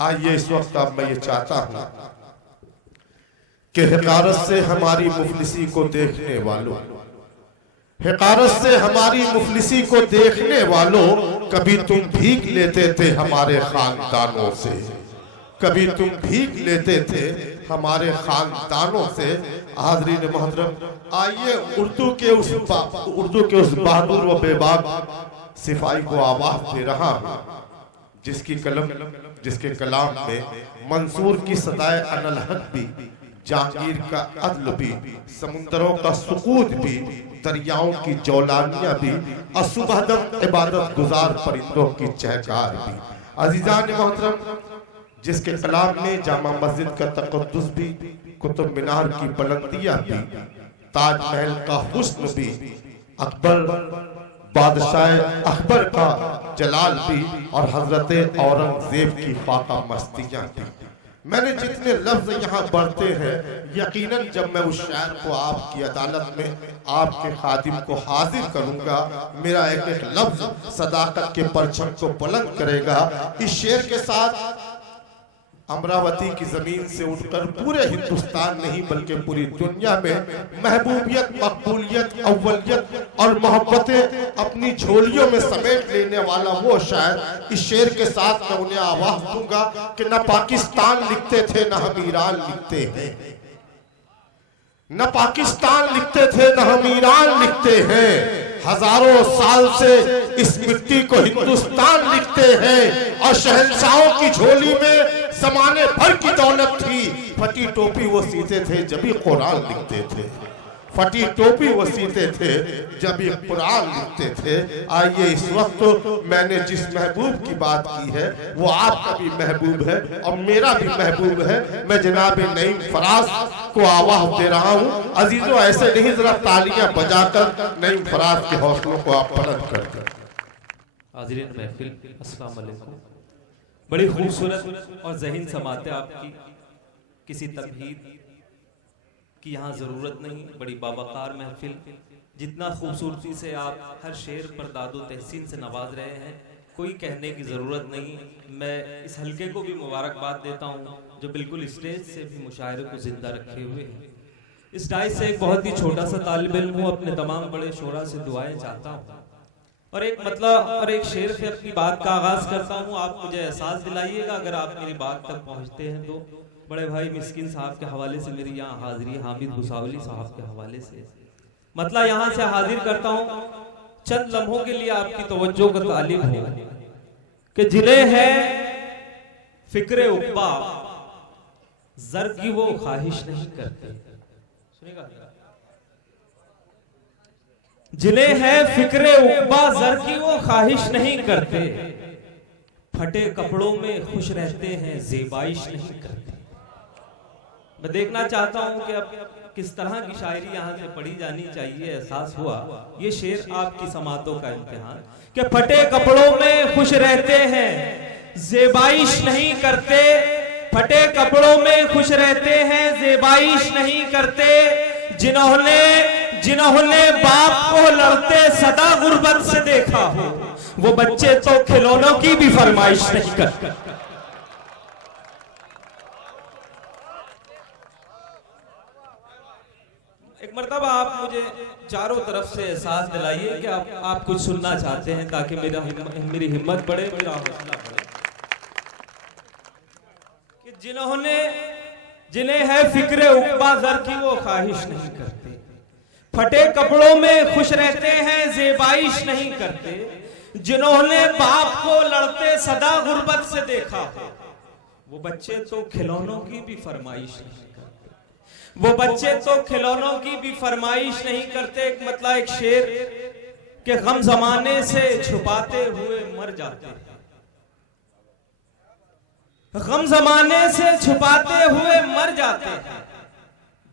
आइए इस वक्त अब मैं ये चाहता हूं कि हकारत से हमारी मुफलिसी को देखने वालों, हकारत से हमारी मुफलिसी को देखने वालों, कभी तुम भीख लेते थे हमारे खानदानों से, कभी तुम भीख लेते थे हमारे खानदानों से। हाज़रीन मोहतरम, आइए उर्दू के उस बहादुर व बेबाक सिपाही को आवाज दे रहा हूं जिसके कलाम में मंसूर की सदाए अनल हक भी, जहांगीर का अदल भी, समुंदरों का सुकूत भी, दरियाओं की जौलानियां भी, असुबहदम इबादत गुजार परिंदों की चहकार भी। अजीजान मोहतरम, जिसके कलाम में जामा मस्जिद का तक़द्दुस भी, कुतुब मीनार की बुलंदियां भी, ताजमहल का हुस्न भी, अकबर बादशाह अकबर का जलाल भी, और हजरत औरंगजेब की फाका मस्तियां भी। मैंने जितने लफ्ज यहाँ बढ़ते हैं, यकीनन जब मैं उस शायर को आपकी अदालत में आपके खादिम को हाजिर करूंगा, मेरा एक एक लफ्ज सदाकत के परचम को बुलंद करेगा। इस शेर के साथ अमरावती की जमीन से उठकर पूरे हिंदुस्तान नहीं बल्कि पूरी दुनिया में महबूबियत, मकबूलियत, अव्वलियत और मोहब्बतें अपनी झोलियों में समेट लेने वाला वो शायर, इस शेर के साथ मैं उन्हें आवाज दूंगा कि न पाकिस्तान लिखते थे न हम ईरान लिखते हैं, न पाकिस्तान लिखते थे न हम ईरान लिखते हैं, हजारों साल से इस मिट्टी को हिंदुस्तान लिखते हैं। और शहंशाहों की झोली में ज़माने भर की दौलत थी, फटी टोपी वो सीते थे जब भी कुरान लिखते थे, फटी टोपी वो सीते थे जब भी कुरान लिखते थे। आइए इस वक्त मैंने जिस महबूब की बात की है वो आपका भी महबूब है और मेरा भी महबूब है। मैं जनाब नईम फराज को आवाज़ दे रहा हूँ। अजीजों, ऐसे नहीं, जरा तालियां बजाकर नईम फराज के हौसलों को आप बुलंद कर दें। हाज़रीन महफिल, अस्सलाम वालेकुम। बड़ी खूबसूरत और ज़हीन समाते आपकी, किसी तमहीद की यहाँ ज़रूरत नहीं। बड़ी बावकार महफिल, जितना खूबसूरती से आप हर शेर पर दादो तहसीन से नवाज रहे हैं, कोई कहने की ज़रूरत नहीं। मैं इस हल्के को भी मुबारकबाद देता हूँ जो बिल्कुल स्टेज से भी मुशायरे को ज़िंदा रखे हुए हैं। इस डाइस से एक बहुत ही छोटा सा तालिब इल्म हूँ, अपने तमाम बड़े शोरा से दुआएं चाहता हूँ और एक शेर से अपनी बात का आगाज करता हूँ। आप मुझे एहसास दिलाइएगा अगर आप मेरी बात तक पहुँचते हैं तो। बड़े भाई मिस्किन साहब के हवाले से मेरी यहाँ हाजिरी, हामिद भुसावली साहब के हवाले से यहाँ से हाजिर करता हूँ। चंद लम्हों के लिए आपकी तवज्जो का तालिब हो कि जिले है फिक्रे उक़बा, ज़र की वो ख्वाहिश नहीं करते। सुनिएगा, जिले है फिक्रे उक़बा, ज़र की वो ख्वाहिश नहीं करते, फटे कपड़ों में खुश रहते हैं, ज़ेबाइश नहीं करते। मैं देखना चाहता हूं कि अब किस तरह की शायरी यहाँ से पढ़ी जानी चाहिए। एहसास हुआ ये शेर आपकी समातों का इम्तिहान कि फटे कपड़ों में खुश रहते हैं, ज़ेबाइश नहीं करते, फटे कपड़ों में खुश रहते हैं, ज़ेबाइश नहीं करते। जिन्होंने बाप को लड़ते सदा गुर्बत से देखा हो, वो बच्चे तो खिलौनों की भी फरमाइश नहीं करते। एक मर्तबा आप मुझे चारों तरफ से एहसास दिलाइए कि आप कुछ सुनना चाहते हैं ताकि मेरी हिम्मत बढ़े, मेरा हौसला बढ़े। कि जिन्हें है फिक्रे उक़बा, ज़र की वो ख्वाहिश नहीं करते, फटे कपड़ों में खुश रहते हैं, ज़ेबाइश नहीं करते। जिन्होंने बाप को लड़ते सदा गुर्बत से देखा, वो बच्चे तो खिलौनों की भी फरमाइश नहीं करते, वो बच्चे तो खिलौनों की भी फरमाइश नहीं करते। एक मतलब एक शेर के गम जमाने से छुपाते हुए मर जाते हैं, गम जमाने से छुपाते हुए मर जाते हैं,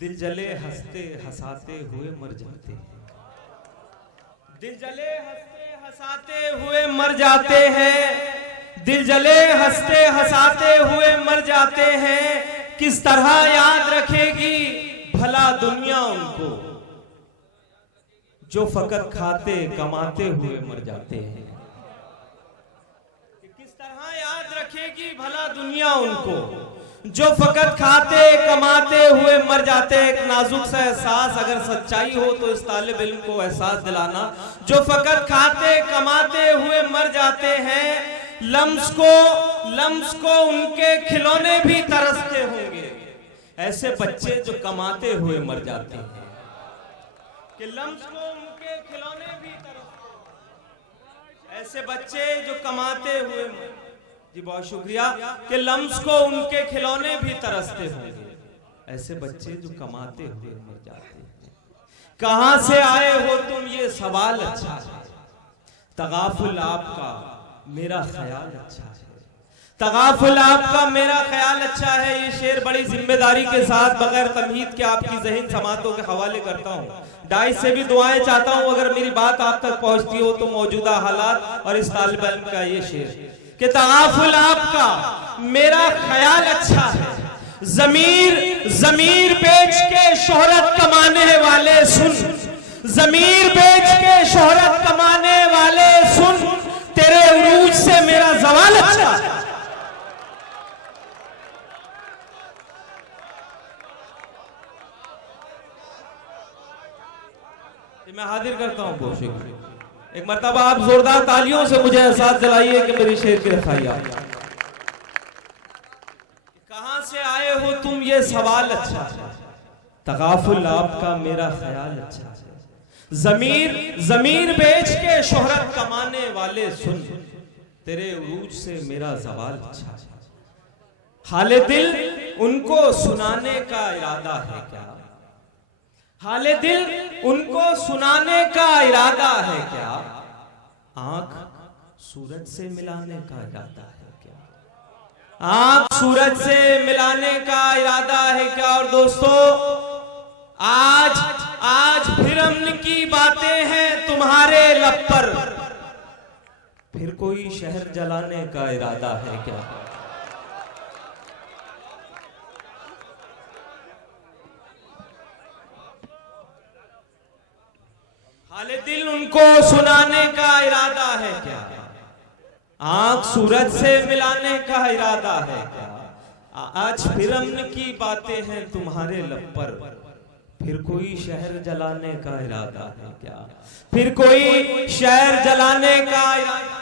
दिल जले हंसते हंसाते हुए मर जाते हैं, दिल जले हंसते हंसाते हुए मर जाते हैं, दिल जले हंसते हंसाते हुए मर जाते हैं। किस तरह याद रखेगी भला दुनिया उनको, जो फकत खाते कमाते हुए मर जाते हैं। इस तरह याद रखेगी भला दुनिया उनको जो फकत खाते कमाते हुए मर जाते हैं। एक नाजुक सा एहसास अगर सच्चाई हो तो इस तालिब इल्म को एहसास दिलाना, जो फकत खाते कमाते हुए मर जाते हैं, लम्स को उनके खिलौने भी तरसते होंगे। ऐसे बच्चे जो कमाते हुए मर जाते हैं कि लम्स को उनके खिलौने भी तरसते हैं। ऐसे बच्चे जो कमाते हुए, जी बहुत शुक्रिया, कि लम्स को उनके खिलौने भी तरसते होंगे। ऐसे बच्चे जो कमाते हुए मर जाते हैं। कहां से आए हो तुम, ये सवाल अच्छा है। तगाफुल आपका मेरा ख्याल अच्छा है। तगाफुल आपका मेरा ख्याल अच्छा है। ये शेर बड़ी जिम्मेदारी के साथ बगैर तमहीद के आपकी ज़हन समातों के हवाले करता हूँ। डाइस से भी दुआएं चाहता हूँ अगर मेरी बात आप तक पहुंचती हो तो मौजूदा हालात और इस तालिब इल्म का ये शेर कि तगाफुल आपका मेरा ख्याल अच्छा है। जमीर बेच के शोहरत कमाने वाले सुन, जमीर बेच के शोहरत कमाने वाले सुन, तेरे उरूज से मेरा जवाल अच्छा है। मैं हाजिर करता हूं बहुत शुक्रिया। एक मर्तबा आप जोरदार तालियों से मुझे एहसास दिलाइए कि मेरी शेर की रखाइया। कहां से आए हो तुम, ये सवाल अच्छा है। तगाफुल आपका मेरा ख्याल अच्छा है। जमीर बेच के शोहरत कमाने वाले सुन, तेरे उरूज से मेरा जवाल अच्छा है। हाले दिल उनको सुनाने का इरादा है क्या, हाले दिल उनको सुनाने का इरादा है क्या, आंख सूरज से मिलाने का इरादा है क्या, आंख सूरज से मिलाने का इरादा है क्या। और दोस्तों आज फिर अमन की बातें हैं तुम्हारे लब पर, फिर कोई शहर जलाने का इरादा है क्या। हाले दिल उनको सुनाने का इरादा है क्या, आंख सूरज से मिलाने का इरादा है क्या। आज फिर अमन की बातें हैं तुम्हारे लब पर, फिर कोई शहर जलाने का इरादा है क्या, फिर कोई शहर जलाने का इरादा।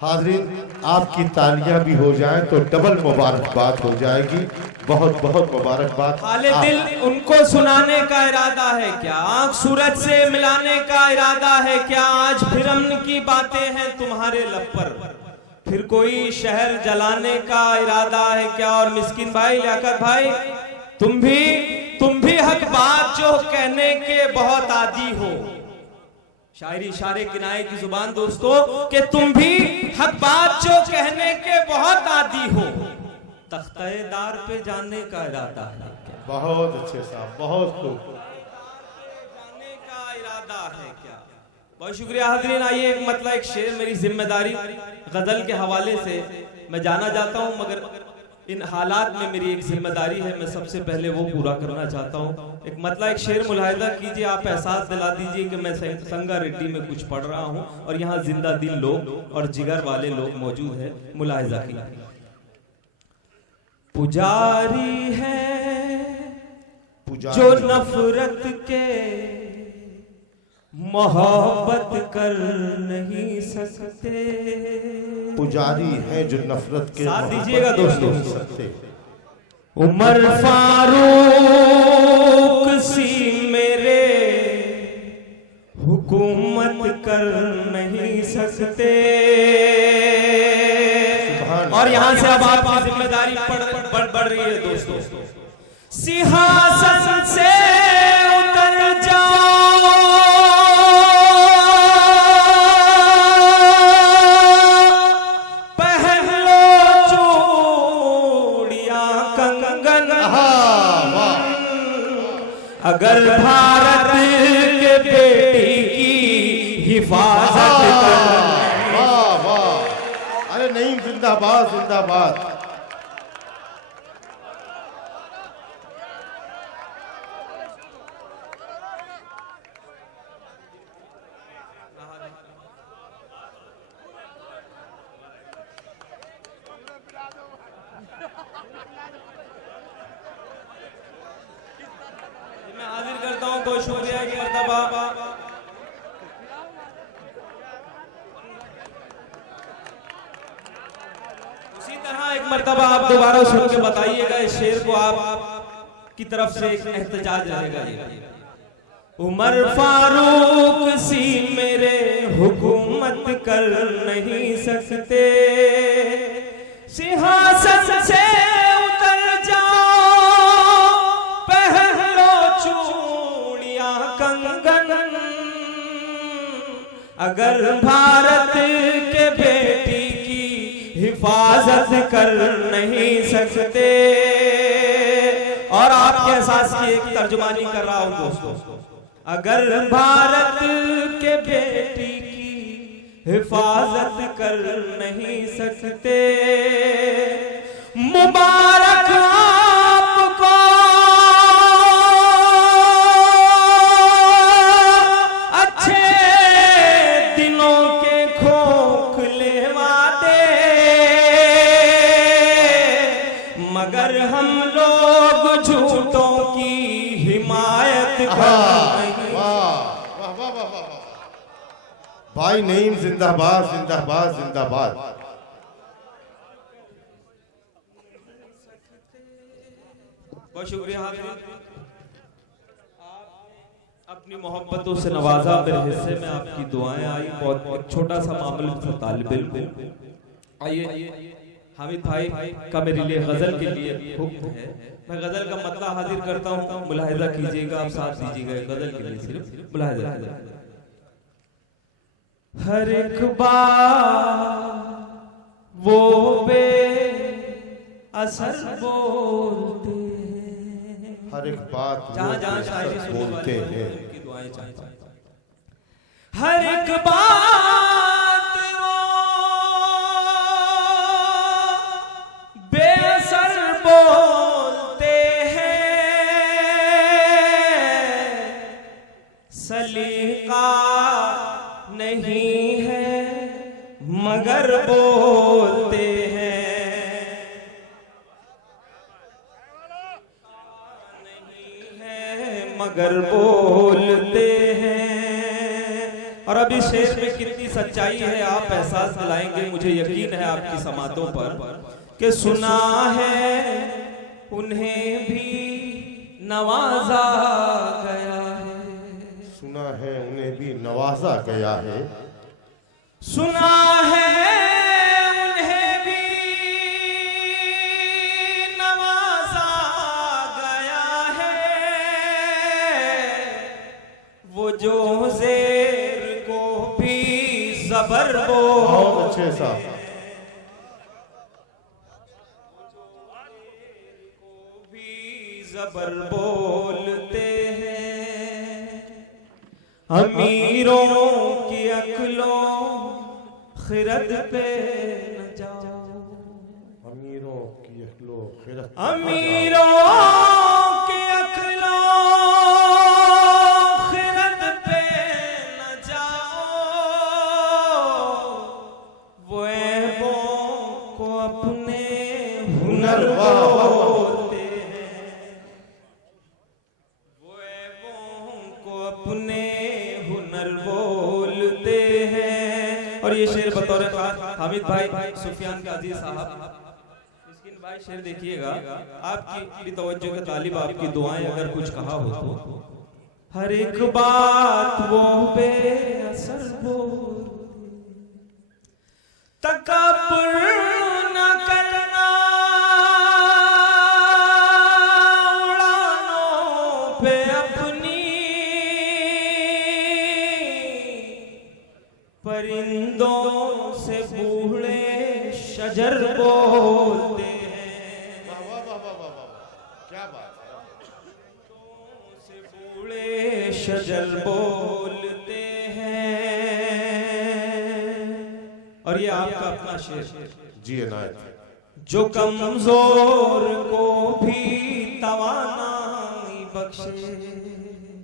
हाज़रीन, आपकी तालियां भी हो जाएं तो डबल मुबारकबाद हो जाएगी। बहुत बहुत मुबारकबाद। हाले दिल उनको सुनाने का इरादा है क्या, आंख सूरज से मिलाने का इरादा है क्या। आज फिर अमन की बातें हैं तुम्हारे लब पर, फिर कोई शहर जलाने का इरादा है क्या। और मिस्किन भाई, लियाकत भाई, तुम भी हक बात जो कहने के बहुत आदी हो। शायरी इशारे किनारे की जुबान दोस्तों कि तुम भी हक बात जो कहने के बहुत आदी हो। तख्तेदार पे जाने का इरादा है क्या, बहुत अच्छे साहब, बहुत खूब, जाने का इरादा है क्या। बहुत शुक्रिया हाज़रीन। आइए एक शेर मेरी जिम्मेदारी गजल के हवाले से मैं जाना चाहता हूं, मगर इन हालात में मेरी एक जिम्मेदारी है, मैं सबसे पहले वो पूरा करना चाहता हूँ। एक शेर मुलाहिदा कीजिए, आप एहसास दिला दीजिए कि मैं संगारेड्डी में कुछ पढ़ रहा हूँ और यहाँ जिंदा दिल लोग और जिगर वाले लोग मौजूद हैं। मुलाहिजा कीजिए। पुजारी है जो नफरत के मोहब्बत कर नहीं सकते, पुजारी है जो नफरत के साथ दीजिएगा दोस्तों। उमर फारूक सी मेरे हुकूमत कर नहीं सकते। और यहां से अब आपकी जिम्मेदारी बढ़ रही है दोस्तों। सिंहासन से उतर जाओ, पहन लो चूड़ियां कंगन, अगर भारत के बेटी की हिफाजत कर। वाह वाह, अरे नईम जिंदाबाद जिंदाबाद। मैं हाजिर करता हूँ, बहुत शुक्रिया एक मर्तबा। उसी तरह एक मर्तबा आप दोबारा सुन के बताइएगा इस शेर को, आप की तरफ से एक एहतजाज रहेगा ये। उमर फारूक सी मेरे हुकूमत कर नहीं सकते, सिंहासन से उतर जाओ, पहनो चूड़ियां कंगन, अगर भारत के बेटी की हिफाजत कर नहीं सकते। और आपके एहसास की एक तर्जुमानी कर रहा हूं दोस्तों, अगर भारत के बेटी की हिफाजत कर नहीं सकते, मुबारक आपको अच्छे दिनों के खोखले वादे, मगर हम लोग झूठों की हिमायत कर भाई नईम जिंदाबाद जिंदाबाद जिंदाबाद। बहुत शुक्रिया। अपनी मोहब्बतों से नवाजा, मेरे हिस्से में आपकी दुआएं आई। बहुत एक छोटा सा मामला था तालिब इल्म। आइए हामिद भाई का मेरे लिए गजल के लिए हुक्म है, मैं गजल का मतलब हाजिर करता हूँ, मुलाहिजा कीजिएगा, आप साथ दीजिएगा। गजल के लिए सिर्फ मुलाहिजा कीजिएगा। हर एक बात वो बे असर बोलते हैं, हर एक बात जहाँ जहाँ शायरी बोलते हैं, उनकी दुआएं चाहता हूं। हर एक बात वो बेअसर बोलते हैं, सलीका नहीं है मगर बोलते हैं, नहीं है मगर बोलते हैं। और अब इस शेर में कितनी सच्चाई है आप एहसास दिलाएंगे, मुझे यकीन है आपकी समातों पर, कि सुना है उन्हें भी नवाजा गया है, सुना है उन्हें भी नवाजा गया है, सुना है उन्हें भी नवाजा गया है, वो जो ज़ेर को भी ज़बर बहुत अच्छे साहब, को भी ज़बर बोलते हैं। अमीरों की अक्लों खिरद पे न जाओ, अमीरों की अक्लो खिरत, अमीरों की अक्लों खिरद पे न जाओ, वो ऐबों को अपने हुनर बोलते हैं, वो ऐबों को अपने हुनर बोलते हैं। और ये शेर बतौर हामिद भाई सुफियान के अजीज साहब, मिस्किन भाई शेर देखिएगा, आपकी तवज्जो के तालिब, आपकी दुआएं अगर कुछ कहा हो तो, हर एक बात वो बेअसर बोलते, तकब्बुर न करना उड़ानों पे अपनी, परिंदों से बूढ़े शजर बोलते हैं, क्या बात है, परिंदों से बूढ़े शजर बोलते हैं। और ये आपका अपना शेर, जी इनायत, जो कमजोर को भी तवानाई बख्शे,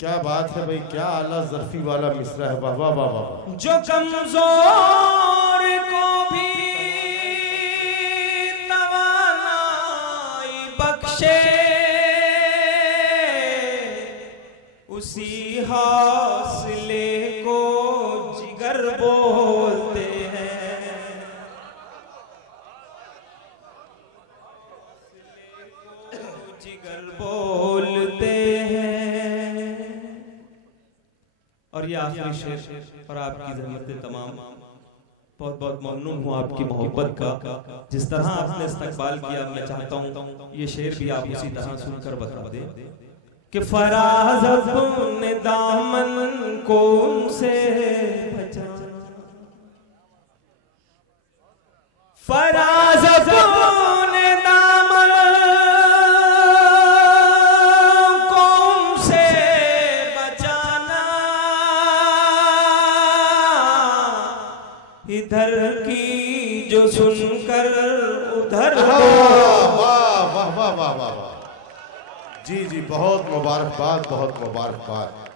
क्या बात है भाई, क्या आला ज़र्फी वाला मिसरा है, वाह वाह वाह वाह। जो कमजोर को भी तवानाई बख्शे उसी हौसले को जिगर बोलते हैं। जिगर बोलते हैं। और ये आखिरी शेर और आपकी ज़हमत तमाम, बहुत बहुत ममनून हूँ आपकी मोहब्बत का। जिस तरह आपने इस्तकबाल किया, मैं चाहता हूँ ये शेर भी आप उसी तरह सुनकर बता दें कि फराज अपने दामन को उनसे बचाना, फराज अपने दामन को उनसे बचाना, इधर की जो सुनकर उधर वाह वाह वाह वाह वाह वाह। जी जी, बहुत मुबारकबाद, बहुत मुबारकबाद।